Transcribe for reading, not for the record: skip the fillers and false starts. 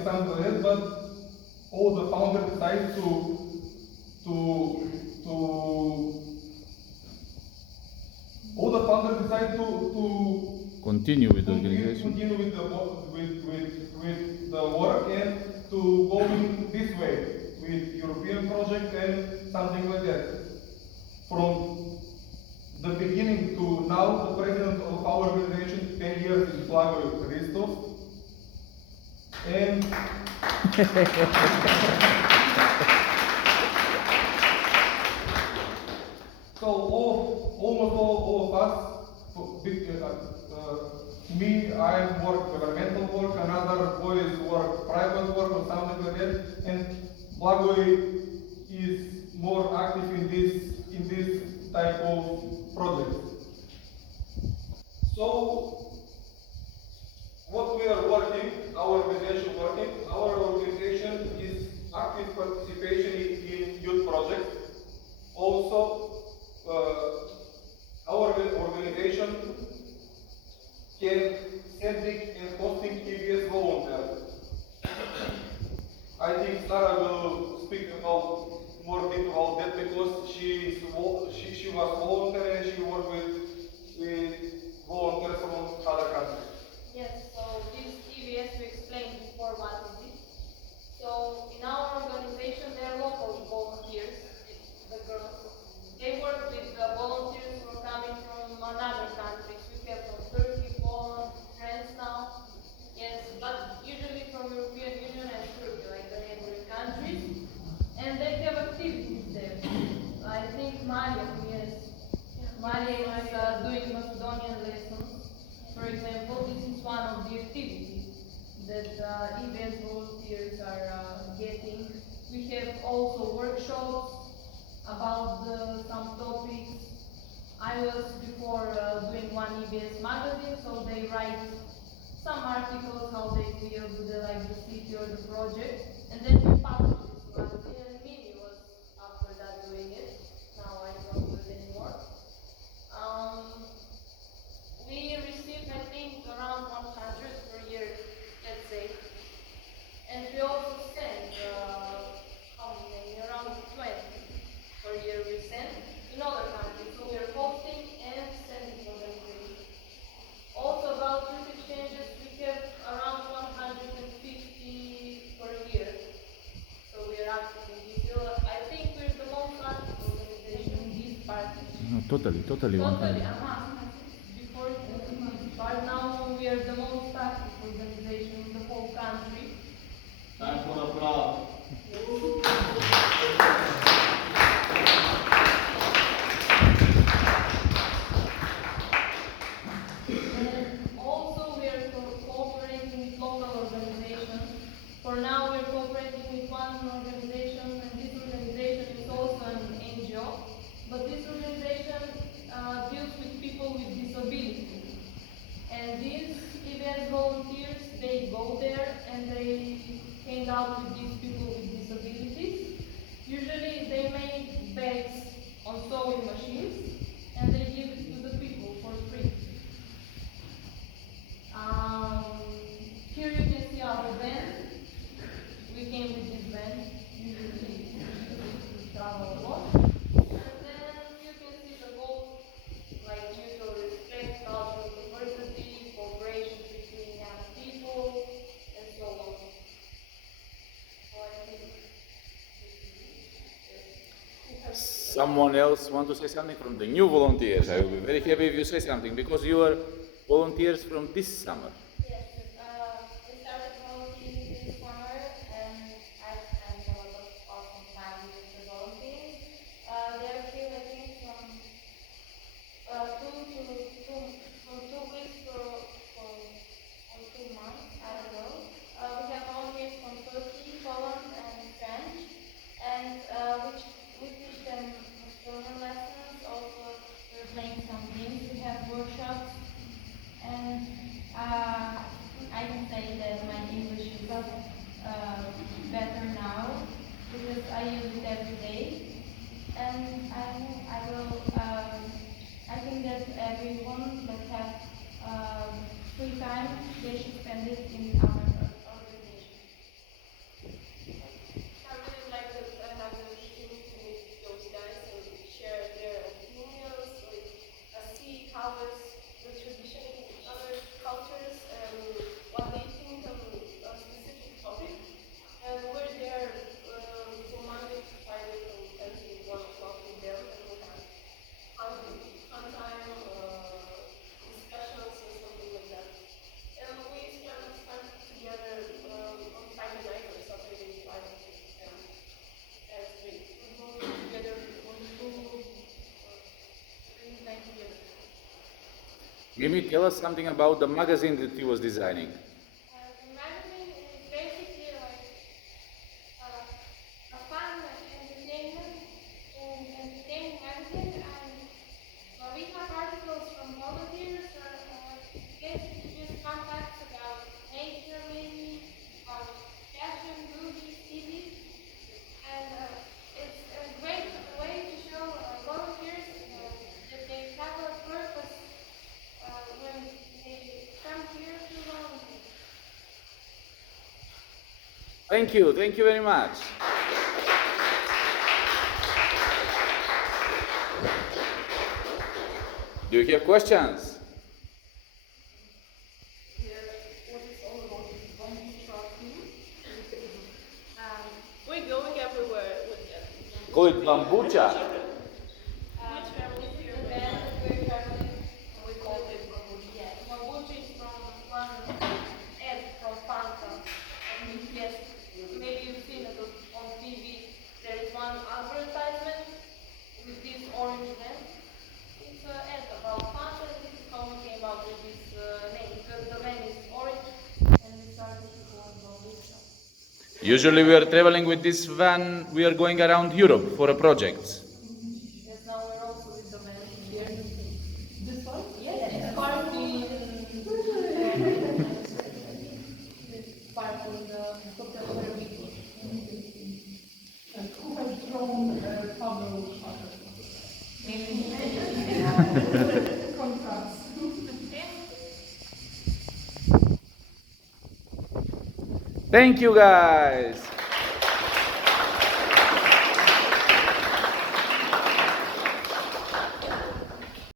in some ways, but all the founders decided to all the founders decided to continue with the organization. Continue with the work and to go in this way with European project and something like that. From the beginning to now, the president of our organization 10 years is Blagoje Christos. And so almost all of us, me, I work governmental work, another boys work private work or something like that, and Blagoje is more active in this type of projects. So what we are working, our organization is active participation in youth projects. Also, our organization can sending and hosting EBS volunteers. I think Sarah will speak about more deep about that because she was volunteer and she worked with volunteers from other countries. Yes, so this EBS we explained before what is it. So in our organization there are local volunteers, the girls. They work with the volunteers who are coming from other countries. We have from Turkey, Poland, France now. Yes, but usually from European Union and Turkey, like the neighboring countries. And they have activities there. I think Maria, yes. Maria is doing Macedonian lessons. For example, this is one of the activities that EBS volunteers are getting. We have also workshops about some topics. I was before doing one EBS magazine, so they write some articles how they feel, do they like the city or the project, and then we publish this magazine, and Mimi was after that doing it. Now I don't do it anymore. We receive, I think, around 100 per year, let's say, and we also send how many? Around 20 per year we send in other countries. So we are hosting and sending organizations. Also about youth exchanges, we have around 150 per year. So we are active in this field. I think we're the most active organization in this part. No, totally. Totally, before this part, now we are the most active organization in the whole country. Time for applause. And also we are cooperating with local organizations. For now we are cooperating with one organization, and this organization is also an NGO. But this organization deals with people with disability. And these EBS volunteers, they go there and they hang out with these people with disabilities. Usually they make bags on sewing machines and they give it to the people for free. Here you can see our band. We came with this band. Usually we travel a lot. And then you can see the goals like mutual respect, cultural diversity, cooperation between young people, and so on. So I think yes. Someone else want to say something from the new volunteers? I will be very happy if you say something because you are volunteers from this summer. Yes, we started volunteering this summer, and I spent a lot of awesome time with the volunteers. They are here, I think, from 2 weeks for 2 months, I don't know. We have volunteers from Turkey, Poland, and French, and we teach them Estonian lessons. Also, we're playing some games. We have workshops. And I can say that my English is better now because I use it every day. And I think that everyone that have free time, they should spend it in our organization. Can you tell us something about the magazine that he was designing? The magazine is basically like a fun entertaining magazine, and we have articles from volunteers, basically just fun facts about nature, maybe, fashion, movies, TV, and it's a great way to show volunteers that they have a purpose when they come here to volunteer. Thank you very much. Do you have questions? We're going everywhere with them. Call it bambucha. Which family here? Then we're traveling, We call it Babuchi. yes, Mabuchi is from one egg from Fanta. Yes, maybe you've seen it on TV. There is one advertisement with this orange man. It's an ad about Fanta, and this is how we came up with this name, because the man is orange, and we started to call it Babucha. Usually we are traveling with this van, we are going around Europe for a project. Yes, now we're also with the man here. This one? Yes, it's parking. It's parking the hotel where we go. And who has drawn Pablo contracts? Thank you guys.